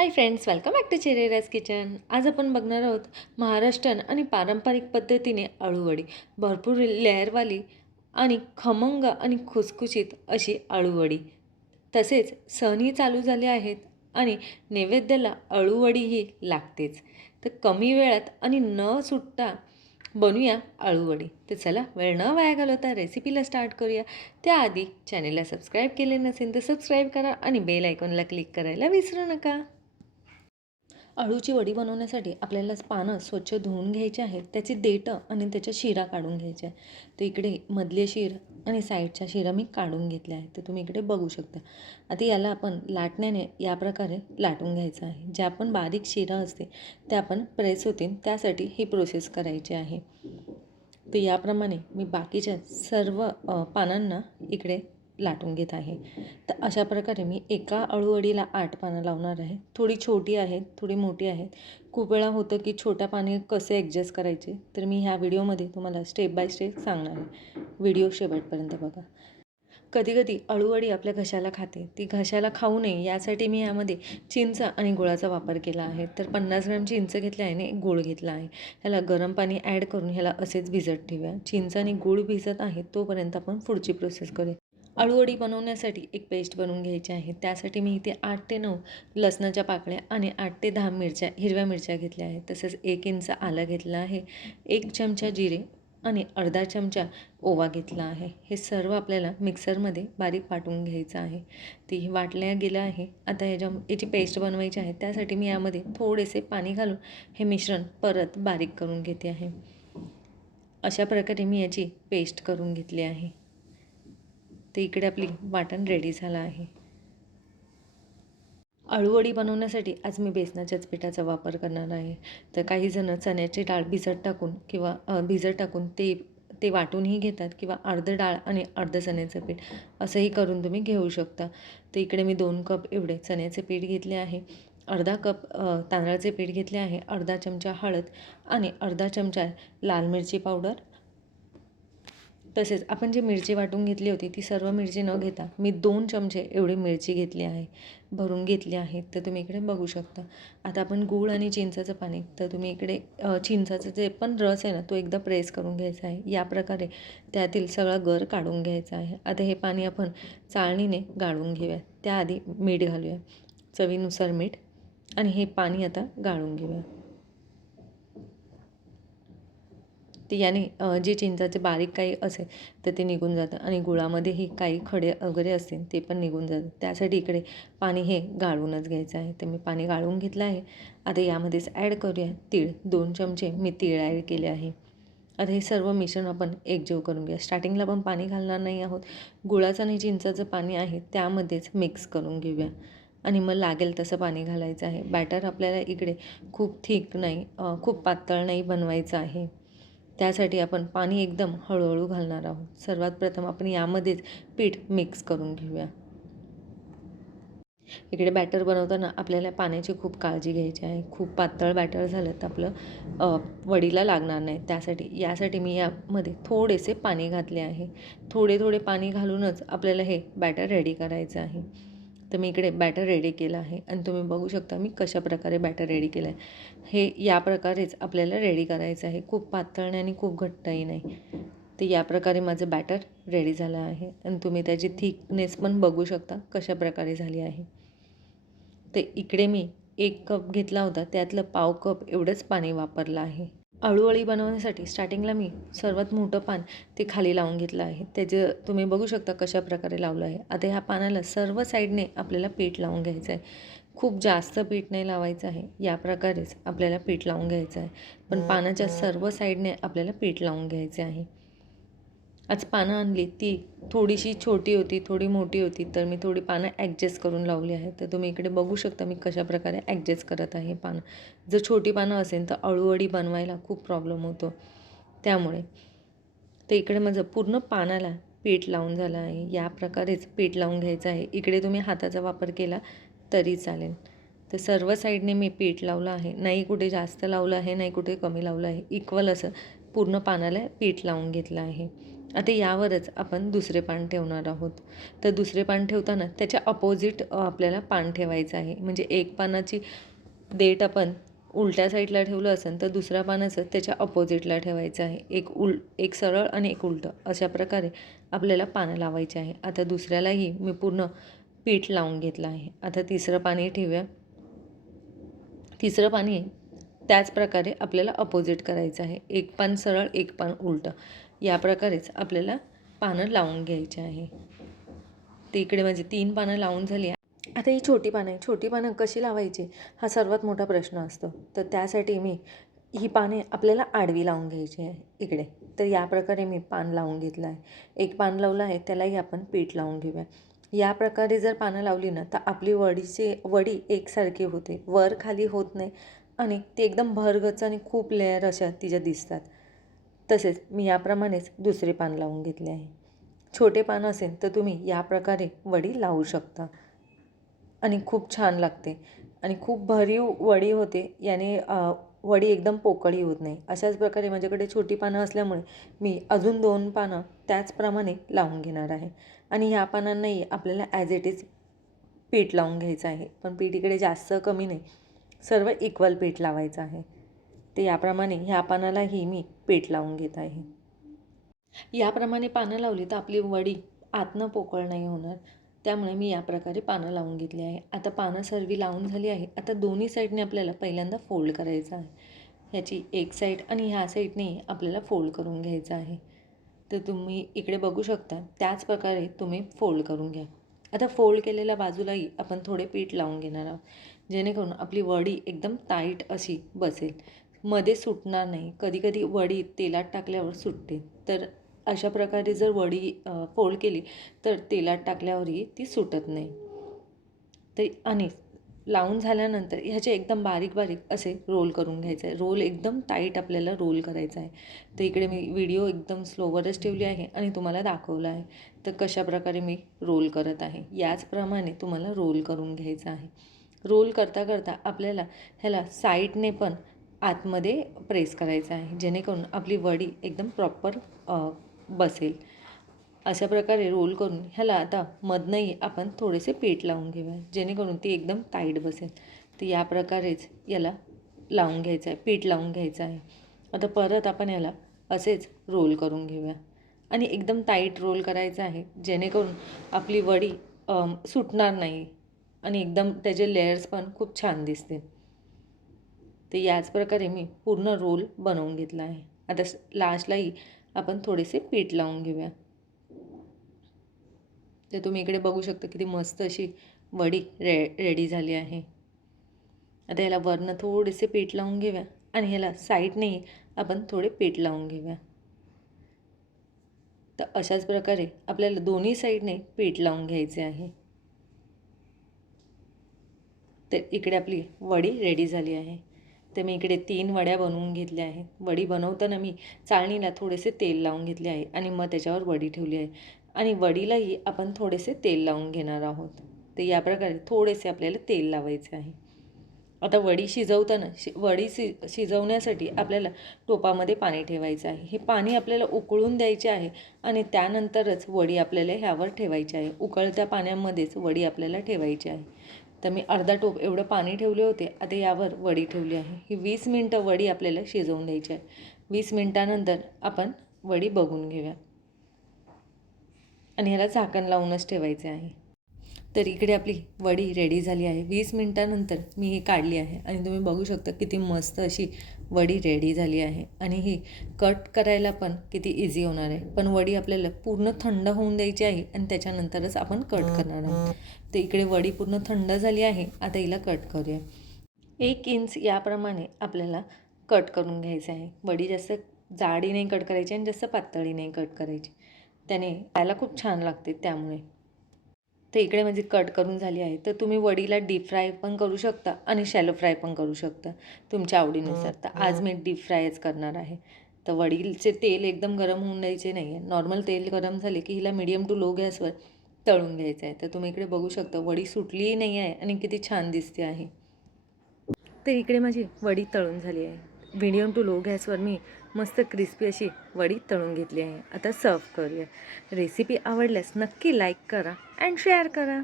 High friends, welcome back to चेरेराज kitchen. आज आपण बघणार आहोत महाराष्ट्रीयन आणि पारंपरिक पद्धतीने अळूवडी. भरपूर लेअरवाली आणि खमंग आणि खुसखुशीत अशी अळूवडी. तसेच सणही चालू झाले आहेत आणि नैवेद्याला अळूवडीही लागतेच. तर कमी वेळात आणि न सुट्टा बनवूया अळूवडी. तर चला वेळ न वाया घालवता रेसिपीला स्टार्ट करूया. त्याआधी चॅनेलला सबस्क्राईब केले नसेल तर सबस्क्राईब करा आणि बेल आयकॉनला क्लिक करायला विसरू नका. अळूची वडी बनवण्यासाठी आपल्याला पानं स्वच्छ धुवून घ्यायची आहेत. त्याची देठं आणि त्याच्या शिरा काढून घ्यायच्या आहे. तर इकडे मधले शिर आणि साईडच्या शिरा मी काढून घेतल्या आहेत. तर तुम्ही इकडे बघू शकता. आता याला आपण लाटण्याने या प्रकारे लाटून घ्यायचं आहे. ज्या पण बारीक शिरा असते त्या आपण प्रेस होतील त्यासाठी ही प्रोसेस करायची आहे. तर याप्रमाणे मी बाकीच्या सर्व पानांना इकडे लाटून घेत आहे. तर अशा प्रकारे मी एका अळूवडीला 8 पानं लावणार आहे. थोडी छोटी आहेत, थोडी मोठी आहेत. खूप वेळा होतं की छोट्या पाने कसे ॲडजस्ट करायचे, तर मी ह्या व्हिडिओमध्ये तुम्हाला स्टेप बाय स्टेप सांगणार आहे. व्हिडिओ शेवटपर्यंत बघा. कधीकधी अळूवडी आपल्या घशाला खाते, ती घशाला खाऊ नये यासाठी मी यामध्ये चिंच आणि गुळाचा वापर केला आहे. तर 50 ग्रॅम चिंच घेतली आहे आणि गूळ घेतला आहे. ह्याला गरम पाणी ॲड करून ह्याला असेच भिजत ठेवूया. चिंच आणि गूळ भिजत आहे तोपर्यंत आपण पुढची प्रोसेस करूया. अळूवडी बनवण्यासाठी एक पेस्ट बनवून घ्यायची आहे. त्यासाठी मी इथे 8 ते 9 लसणाच्या पाकळ्या आणि 8 ते 10 हिरव्या मिरच्या घेतल्या आहेत. तसंच 1 इंच आलं घेतलं आहे. 1 चमचा जिरे आणि अर्धा चमचा ओवा घेतला आहे. हे सर्व आपल्याला मिक्सरमध्ये बारीक वाटून घ्यायचं आहे. ती वाटल्या गेलं आहे. आता याची पेस्ट बनवायची आहे. त्यासाठी मी यामध्ये थोडेसे पाणी घालून हे मिश्रण परत बारीक करून घेते आहे. अशा प्रकारे मी याची पेस्ट करून घेतली आहे. तर इकडे आपली वाटण रेडी झालं आहे. अळूवडी बनवण्यासाठी आज मी बेसनाच्याच पिठाचा वापर करणार आहे. तर काही जण चण्याची डाळ भिजत टाकून ते ते वाटूनही घेतात किंवा अर्धं डाळ आणि अर्धं चण्याचं पीठ असंही करून तुम्ही घेऊ शकता. तर इकडे मी 2 कप एवढे चण्याचे पीठ घेतले आहे. अर्धा कप तांदळाचे पीठ घेतले आहे. अर्धा चमचा हळद आणि अर्धा चमचा लाल मिरची पावडर. तसेच आपण जी मिरची वाटून घेतली होती ती सर्व मिरची न घेता मी 2 चमचे एवढी मिरची घेतली आहे, भरून घेतली आहे. तर तुम्ही इकडे बघू शकता. आता आपण गूळ आणि चिंचाचं पाणी, तर तुम्ही इकडे चिंचाचं जे पण रस आहे ना तो एकदा प्रेस करून घ्यायचा आहे. या प्रकारे त्यातील सगळा गर काढून घ्यायचा आहे. आता हे पाणी आपण चाळणीने गाळून घेऊया. त्याआधी मीठ घालूया, चवीनुसार मीठ, आणि हे पाणी आता गाळून घेऊया. ते याने जे चिंचाचे बारीक काही असेल तर ते निघून जातं आणि गुळामध्येही काही खडे वगैरे असतील ते पण निघून जातं. त्यासाठी इकडे पाणी हे गाळूनच घ्यायचं आहे. तर मी पाणी गाळून घेतलं आहे. आता यामध्येच ॲड करूया तीळ. 2 चमचे मी तीळ ॲड केले आहे. आता हे सर्व मिश्रण आपण एकजीव करून घेऊया. स्टार्टिंगला आपण पाणी घालणार नाही आहोत. गुळाचं आणि चिंचाचं पाणी आहे त्यामध्येच मिक्स करून घेऊया आणि मग लागेल तसं पाणी घालायचं आहे. बॅटर आपल्याला इकडे खूप थिक नाही, खूप पातळ नाही बनवायचं आहे. त्यासाठी आपण पाणी एकदम हळूहळू घालणार आहोत. सर्वात प्रथम आपण यामध्येच पीठ मिक्स करून घेऊया. इकडे बॅटर बनवताना आपल्याला पाण्याची खूप काळजी घ्यायची आहे. खूप पातळ बॅटर झालं तर आपलं वडीला लागणार नाही. यासाठी मी यामध्ये थोडेसे पाणी घातले आहे. थोडे पाणी घालूनच आपल्याला हे बॅटर रेडी करायचं आहे. तर मी इकडे बॅटर रेडी केलं आहे आणि तुम्ही बघू शकता मी कशाप्रकारे बॅटर रेडी केलं आहे. हे या प्रकारेच आपल्याला रेडी करायचं आहे. खूप पातळ नाही आणि खूप घट्टही नाही. तर या प्रकारे माझं बॅटर रेडी झालं आहे आणि तुम्ही त्याची थिकनेस पण बघू शकता कशाप्रकारे झाली आहे. तर इकडे मी 1 कप घेतला होता त्यातलं पाव कप एवढंच पाणी वापरलं आहे. अळूवडी बनवण्यासाठी स्टार्टिंगला मी सर्वात मोठं पान ते खाली लावून घेतलं आहे. त्याचं तुम्ही बघू शकता कशा प्रकारे लावलं आहे. आता ह्या पानाला सर्व साईडने आपल्याला पीठ लावून घ्यायचं आहे. खूप जास्त पीठ नाही लावायचं आहे. या प्रकारेच आपल्याला पीठ लावून घ्यायचं आहे. पण पानाच्या सर्व साईडने आपल्याला पीठ लावून घ्यायचे आहे. आज पानं आणली ती थोडीशी छोटी होती, थोडी मोठी होती, तर मी थोडी पानं ॲडजस्ट करून लावली आहे. तर तुम्ही इकडे बघू शकता मी कशाप्रकारे ॲडजस्ट करत आहे पानं. जर छोटी पानं असेल तर अळूवडी बनवायला खूप प्रॉब्लेम होतो त्यामुळे. तर इकडे माझं पूर्ण पानाला पीठ लावून झालं आहे. या प्रकारेच पीठ लावून घ्यायचं आहे. इकडे तुम्ही हाताचा वापर केला तरी चालेल. तर सर्व साईडने मी पीठ लावलं आहे. नाही कुठे जास्त लावलं आहे, नाही कुठे कमी लावलं आहे. इक्वल असं पूर्ण पानाला पीठ लावून घेतलं आहे. आता यावरच आपण दुसरे पान ठेवणार आहोत. तर दुसरे पान ठेवताना त्याच्या अपोजिट आपल्याला पान ठेवायचं आहे. म्हणजे एक पानाची देठ आपण उलट्या साईडला ठेवलं असेल तर दुसऱ्या पानाचं त्याच्या अपोजिटला ठेवायचं आहे. एक सरळ आणि एक उलटं अशा प्रकारे आपल्याला पानं लावायची आहे. आता दुसऱ्यालाही मी पूर्ण पीठ लावून घेतलं आहे. आता तिसरं पानही ठेवूया. तिसरं पानही त्याच प्रकारे आपल्याला अपोजिट करायचं आहे. एक पान सरळ, एक पान उलटं. या प्रकारेच आपल्याला पानं लावून घ्यायची आहे. तर इकडे माझी 3 पानं लावून झाली. आता ही छोटी पानं आहे. छोटी पानं कशी लावायची हा सर्वात मोठा प्रश्न असतो. तर त्यासाठी मी ही पाने आपल्याला आडवी लावून घ्यायची आहे इकडे. तर या प्रकारे मी पान लावून घेतलं आहे. एक पान लावलं आहे त्यालाही आपण पीठ लावून घेऊया. या प्रकारे जर पानं लावली ना तर आपली वडी एकसारखी होते, वर खाली होत नाही आणि ती एकदम भरगच्च आणि खूप लेअर अशा तिच्या दिसतात. तसेच मी याप्रमाणेच दुसरे पान लावून घेतले आहे. छोटे पान असेल तर तुम्ही या प्रकारे वडी लावू शकता आणि खूप छान लागते आणि खूप भरीव वडी होते. याने वडी एकदम पोकळी होत नाही. अशाच प्रकारे माझ्याकडे छोटी पानं असल्यामुळे मी अजून 2 पानं त्याचप्रमाणे लावून घेणार आहे आणि ह्या पानांनाही आपल्याला ॲज इट इज पीठ लावून घ्यायचं आहे. पण पीठ इकडे जास्त कमी नाही, सर्व इक्वल पीठ लावायचं आहे. ते याप्रमाणे ह्या पानालाही मी पीठ लावून घेत आहे. याप्रमाणे पानं लावली तर आपली वडी आतनं पोकळ नाही होणार. त्यामुळे मी या प्रकारे पानं लावून घेतली आहे. आता पानं सर्व लावून झाली आहे. आता दोन्ही साईडने आपल्याला पहिल्यांदा फोल्ड करायचं आहे. ह्याची एक साईड आणि ह्या साईडने आपल्याला फोल्ड करून घ्यायचं आहे. तर तुम्ही इकडे बघू शकता त्याच प्रकारे तुम्ही फोल्ड करून घ्या. आता फोल्ड केलेल्या बाजूलाही आपण थोडे पीठ लावून घेणार आहोत, जेणेकरून आपली वडी एकदम टाईट अशी बसेल, मध्ये सुटणार नाही. कधीकधी वडी तेलात टाकल्यावर सुटते, तर अशा प्रकारे जर वडी फोल्ड केली तर तेलात टाकल्यावरही ती सुटत नाही. तर आणि लावून झाल्यानंतर ह्याचे एकदम बारीक बारीक असे रोल करून घ्यायचे आहे. रोल एकदम टाईट आपल्याला रोल करायचा आहे. तर इकडे मी व्हिडिओ एकदम स्लोवरच ठेवली आहे आणि तुम्हाला दाखवलं आहे. तर कशा प्रकारे मी रोल करत आहे याचप्रमाणे तुम्हाला रोल करून घ्यायचं आहे. रोल करता करता आपल्याला ह्याला साईडने पण आतमध्ये प्रेस करायचं आहे, जेणेकरून आपली वडी एकदम प्रॉपर बसेल. अशा प्रकारे रोल करून ह्याला आता मधनंही आपण थोडेसे पीठ लावून घेऊया, जेणेकरून ती एकदम टाईट बसेल. तर या प्रकारेच याला लावून घ्यायचं आहे, पीठ लावून घ्यायचं आहे. आता परत आपण याला असेच रोल करून घेऊया आणि एकदम टाईट रोल करायचं आहे, जेणेकरून आपली वडी सुटणार नाही आणि एकदम त्याचे लेयर्स पण खूप छान दिसतील. तर याच प्रकारे मी पूर्ण रोल बनवून घेतला आहे. आता लास्टलाही आपण थोडेसे पीठ लावून घेऊया. तर तुम्ही इकडे बघू शकता किती मस्त अशी वडी रेडी झाली आहे. आता याला वरनं थोडेसे पीठ लावून घेऊया आणि ह्याला साईडनेही आपण थोडे पीठ लावून घेऊया. तर अशाच प्रकारे आपल्याला दोन्ही साईडने पीठ लावून घ्यायचे आहे. तर इकडे आपली वडी रेडी झाली आहे. तर मी इकडे 3 वड्या बनवून घेतल्या आहेत. वडी बनवताना मी चाळणीला थोडेसे तेल लावून घेतले आहे आणि मग त्याच्यावर वडी ठेवली आहे आणि वडीलाही आपण थोडेसे तेल लावून घेणार आहोत. तर या प्रकारे थोडेसे आपल्याला तेल लावायचे आहे. आता वडी शिजवताना शिजवण्यासाठी आपल्याला टोपामध्ये पाणी ठेवायचं आहे. हे पाणी आपल्याला उकळून द्यायचे आहे आणि त्यानंतरच वडी आपल्याला ह्यावर ठेवायची आहे. उकळत्या पाण्यामध्येच वडी आपल्याला ठेवायची आहे. तर मी अर्धा टोप एवढं पाणी ठेवले होते. आता यावर वडी ठेवली आहे. ही 20 मिनटं वडी आपल्याला शिजवून द्यायची आहे. 20 मिनटानंतर आपण वडी बघून घेऊया आणि ह्याला झाकण लावूनच ठेवायचे आहे. तर इकडे आपली वडी रेडी झाली आहे. 20 मिनटानंतर मी ही काढली आहे आणि तुम्ही बघू शकता किती मस्त अशी वडी रेडी झाली आहे आणि ही कट करायला पण किती इझी होणार आहे. पण वडी आपल्याला पूर्ण थंड होऊन द्यायची आहे आणि त्याच्यानंतरच आपण कट करणार आहोत. तर इकडे वडी पूर्ण थंड झाली आहे. आता हिला कट करूया. 1 इंच याप्रमाणे आपल्याला कट करून घ्यायचं आहे. वडी जास्त जाडी नाही कट करायची आणि जास्त पातळी नाही कट करायची, त्याने खायला खूप छान लागते. त्यामुळे तर इकडे माझी कट करून झाली आहे. तर तुम्ही वडीला डीप फ्राय पण करू शकता आणि शॅलो फ्राय पण करू शकता तुमच्या आवडीनुसार. तर आज मी डीप फ्रायच करणार आहे. तर वडीचे तेल एकदम गरम होऊन द्यायचे नाही आहे. नॉर्मल तेल गरम झाले की हिला मीडियम टू लो गॅसवर तळून घ्यायचं आहे. तर तुम्ही इकडे बघू शकता वडी सुटलीही नाही आहे आणि किती छान दिसते आहे. तर इकडे माझी वडी तळून झाली आहे. मीडियम टू लो गॅसवर मी मस्त क्रिस्पी अशी वडी तळून घेतली आहे. आता सर्व करूया. रेसिपी आवडल्यास नक्की लाईक करा अँड शेअर करा.